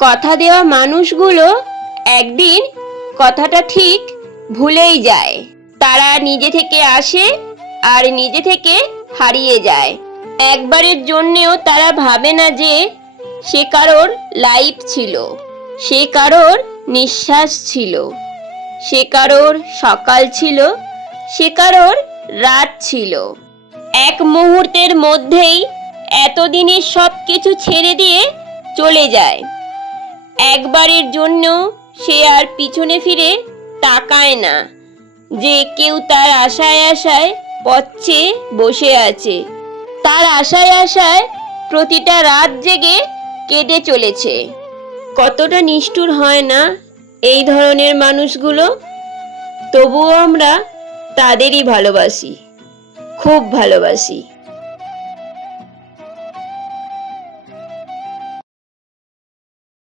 কথা দেওয়া মানুষগুলো একদিন কথাটা ঠিক ভুলেই যায়। তারা নিজে থেকে আসে আর নিজে থেকে হারিয়ে যায়। একবারের জন্যেও তারা ভাবে না যে সে কারোর লাইফ ছিল, সে কারোর নিঃশ্বাস ছিল, সে কারোর সকাল ছিল, সে কারোর রাত ছিল। এক মুহূর্তের মধ্যেই এতদিনের সব কিছু ছেড়ে দিয়ে চলে যায়। একবারের জন্য সে আর পিছনে ফিরে তাকায় না যে কেউ তার আশায় আশায় পথ চেয়ে বসে আছে, তার আশায় আশায় প্রতিটা রাত জেগে কেটে চলেছে। কতটা নিষ্ঠুর হয় না এই ধরনের মানুষগুলো? তবুও আমরা তাদেরই ভালোবাসি, খুব ভালোবাসি।